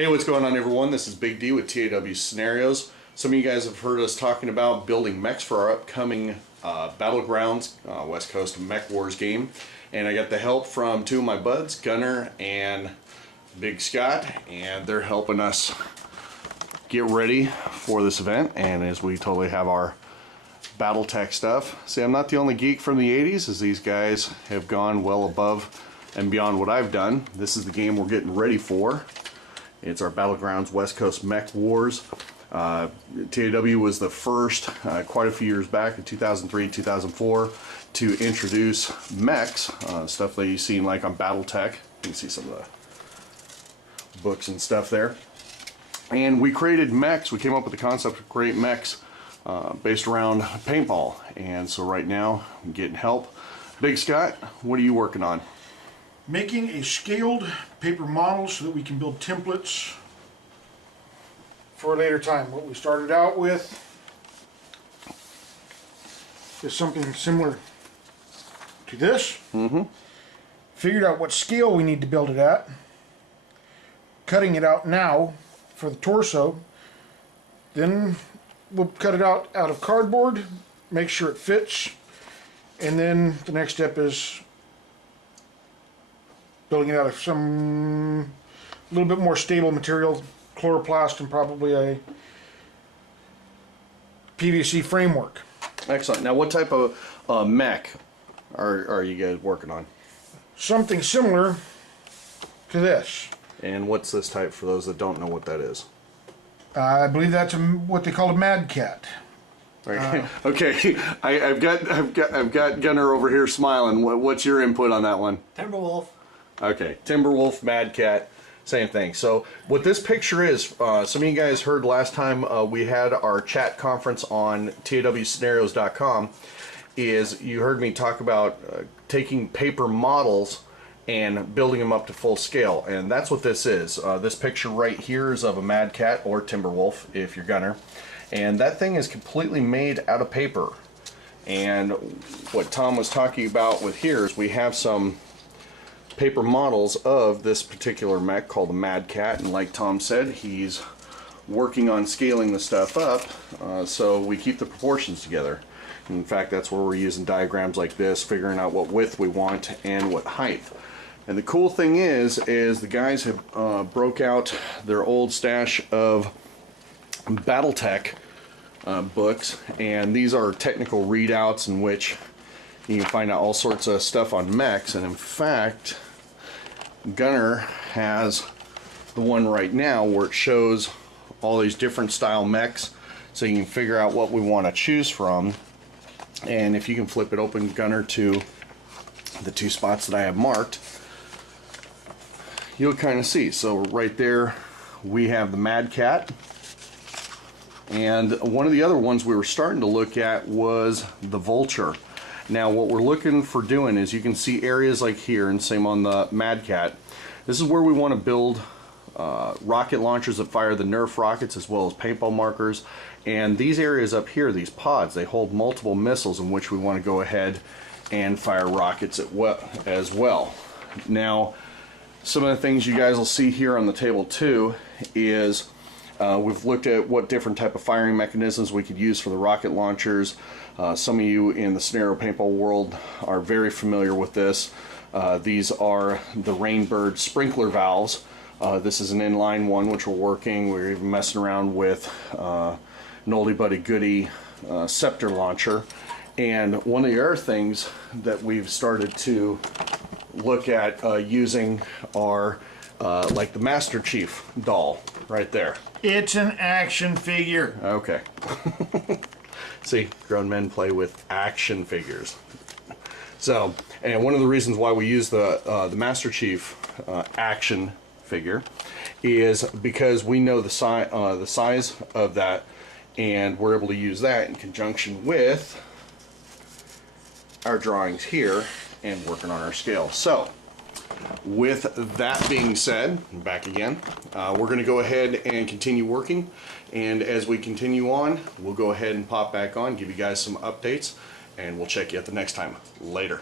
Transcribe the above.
Hey, what's going on, everyone? This is Big D with TAW Scenarios. Some of you guys have heard us talking about building mechs for our upcoming Battlegrounds West Coast Mech Wars game. And I got the help from two of my buds, Gunner and Big Scott, and they're helping us get ready for this event. And as we totally have our Battletech stuff. See, I'm not the only geek from the 80s, as these guys have gone well above and beyond what I've done. This is the game we're getting ready for. It's our Battlegrounds West Coast Mech Wars. TAW was the first, quite a few years back in 2003, 2004, to introduce mechs, stuff that you've seen like on Battletech. You can see some of the books and stuff there. And we created mechs. We came up with the concept to create mechs based around paintball. And so right now, I'm getting help. Big Scott, what are you working on? Making a scaled paper model so that we can build templates for a later time. What we started out with is something similar to this. Figured out what scale we need to build it at. Cutting it out now for the torso. Then we'll cut it out of cardboard, make sure it fits, and then the next step is building it out of some a little bit more stable material, chloroplast, and probably a PVC framework. Excellent. Now, what type of mech are you guys working on? Something similar to this. And what's this type for those that don't know what that is? I believe that's what they call a Mad Cat. Right. Okay, I've got Gunner over here smiling. What's your input on that one? Timberwolf. Okay, Timberwolf, Mad Cat, same thing. So what this picture is, some of you guys heard last time we had our chat conference on TAWscenarios.com, is you heard me talk about taking paper models and building them up to full scale. And that's what this is. This picture right here is of a Mad Cat or Timberwolf, if you're Gunner. And that thing is completely made out of paper. And what Tom was talking about with here is we have some paper models of this particular mech called the Mad Cat, and like Tom said, he's working on scaling the stuff up so we keep the proportions together. In fact, that's where we're using diagrams like this, figuring out what width we want and what height. And the cool thing is the guys have broke out their old stash of Battletech books, and these are technical readouts in which you can find out all sorts of stuff on mechs. And in fact, Gunner has the one right now where it shows all these different style mechs, so you can figure out what we want to choose from. And if you can flip it open, Gunner, to the two spots that I have marked, you'll kind of see. So right there we have the Mad Cat, and one of the other ones we were starting to look at was the Vulture. Now what we're looking for doing is, you can see areas like here, and same on the Mad Cat. This is where we want to build rocket launchers that fire the Nerf rockets, as well as paintball markers. And these areas up here, these pods, they hold multiple missiles in which we want to go ahead and fire rockets as well. Now, some of the things you guys will see here on the table too is we've looked at what different type of firing mechanisms we could use for the rocket launchers. Some of you in the scenario paintball world are very familiar with this. These are the Rainbird sprinkler valves. This is an inline one which we're working. We're even messing around with an oldie buddy goodie scepter launcher. And one of the other things that we've started to look at using are like the Master Chief doll right there. It's an action figure. Okay. See, grown men play with action figures. So, and one of the reasons why we use the Master Chief action figure is because we know the size of that, and we're able to use that in conjunction with our drawings here and working on our scale. So, with that being said, back again, we're going to go ahead and continue working, and as we continue on, we'll go ahead and pop back on, give you guys some updates, and we'll check you out the next time. Later.